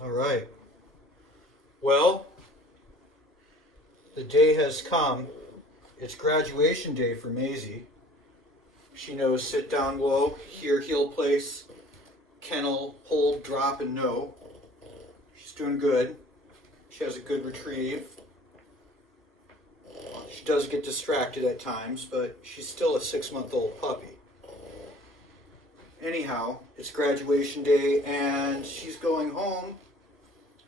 All right. Well, the day has come. It's graduation day for Maisie. She knows sit down low, here heel place, kennel, hold, drop, and no. She's doing good. She has a good retrieve. She does get distracted at times, but she's still a 6-month-old puppy. Anyhow, it's graduation day and she's going home.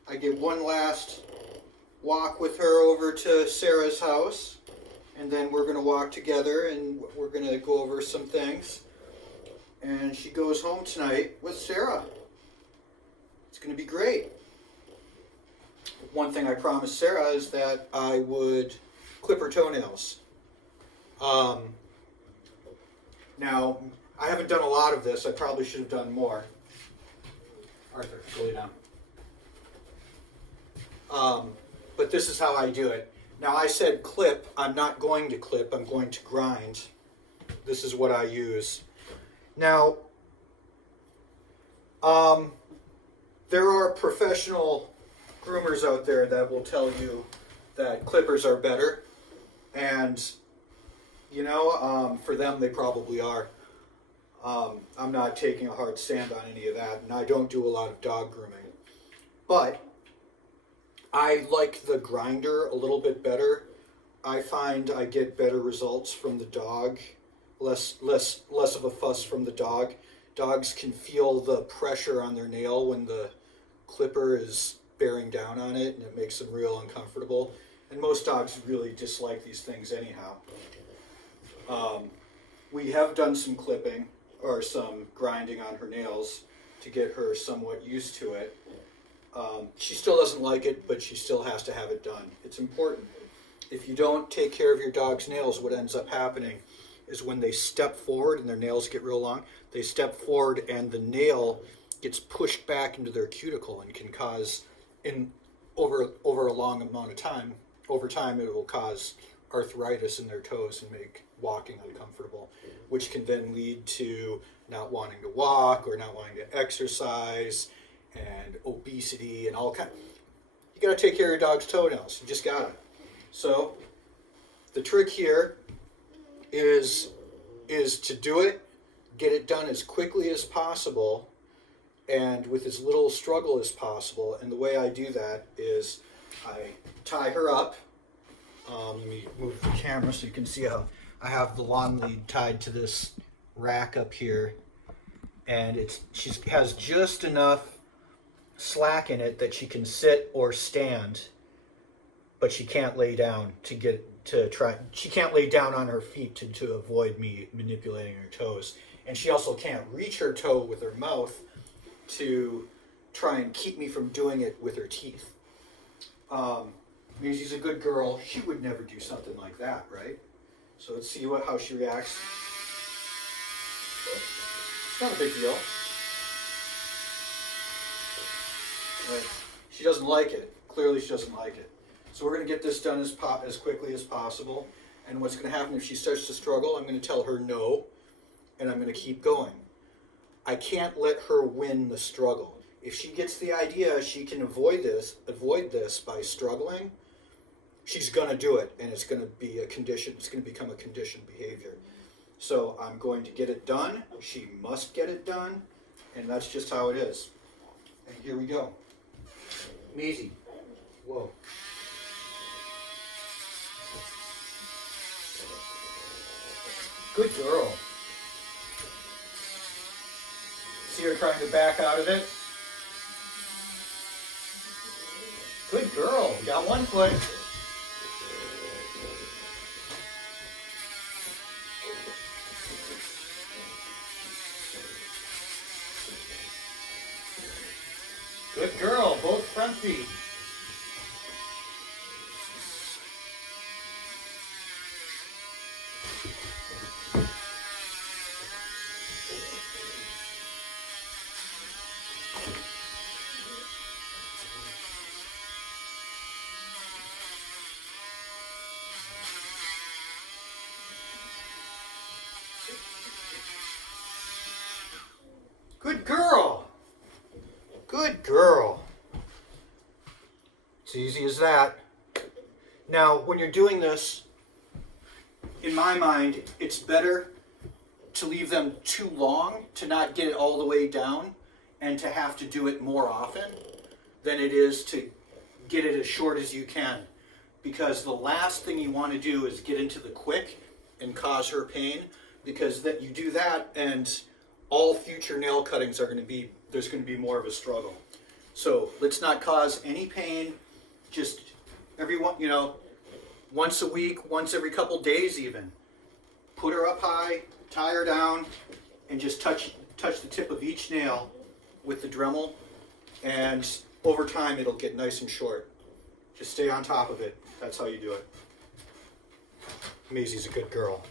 I get one last walk with her over to Sarah's house, and then we're going to walk together and we're going to go over some things. And she goes home tonight with Sarah. It's going to be great. One thing I promised Sarah is that I would clip her toenails. Now, I haven't done a lot of this. I probably should have done more. Arthur, go lay down. But this is how I do it. Now, I said clip. I'm not going to clip. I'm going to grind. This is what I use. Now, there are professional groomers out there that will tell you that clippers are better. And, for them, they probably are. I'm not taking a hard stand on any of that, and I don't do a lot of dog grooming. But I like the grinder a little bit better. I find I get better results from the dog, less of a fuss from the dog. Dogs can feel the pressure on their nail when the clipper is bearing down on it, and it makes them real uncomfortable. And most dogs really dislike these things anyhow. We have done some clipping or some grinding on her nails to get her somewhat used to it. She still doesn't like it, but she still has to have it done. It's important. If you don't take care of your dog's nails, what ends up happening is when they step forward and their nails get real long, they step forward and the nail gets pushed back into their cuticle and can cause, over a long amount of time, over time it will cause arthritis in their toes and make walking uncomfortable, which can then lead to not wanting to walk or not wanting to exercise and obesity and all kind. You got to take care of your dog's toenails. You just got to. So the trick here is to do it, get it done as quickly as possible and with as little struggle as possible. And the way I do that is I tie her up. Let me move the camera so you can see how I have the lawn lead tied to this rack up here, and she has just enough slack in it that she can sit or stand, but she can't lay down she can't lay down on her feet to avoid me manipulating her toes. And she also can't reach her toe with her mouth to try and keep me from doing it with her teeth. Maisie's a good girl. She would never do something like that, right? So let's see how she reacts. It's not a big deal. But she doesn't like it. Clearly she doesn't like it. So we're going to get this done as quickly as possible. And what's going to happen if she starts to struggle, I'm going to tell her no, and I'm going to keep going. I can't let her win the struggle. If she gets the idea she can avoid this by struggling, she's going to do it, and it's going to be a condition. It's going to become a conditioned behavior. So I'm going to get it done. She must get it done, and that's just how it is. And here we go. Maisie. Whoa. Good girl. See her trying to back out of it? Good girl. Got one foot. Good girl. Both front feet. Good girl. Good girl. It's easy as that. Now, when you're doing this, in my mind, it's better to leave them too long to not get it all the way down and to have to do it more often than it is to get it as short as you can. Because the last thing you want to do is get into the quick and cause her pain, because that you do that and all future nail cuttings are going to be, there's going to be more of a struggle. So let's not cause any pain. Just once a week, once every couple days even. Put her up high, tie her down, and just touch the tip of each nail with the Dremel, and over time it'll get nice and short. Just stay on top of it. That's how you do it. Maisie's a good girl.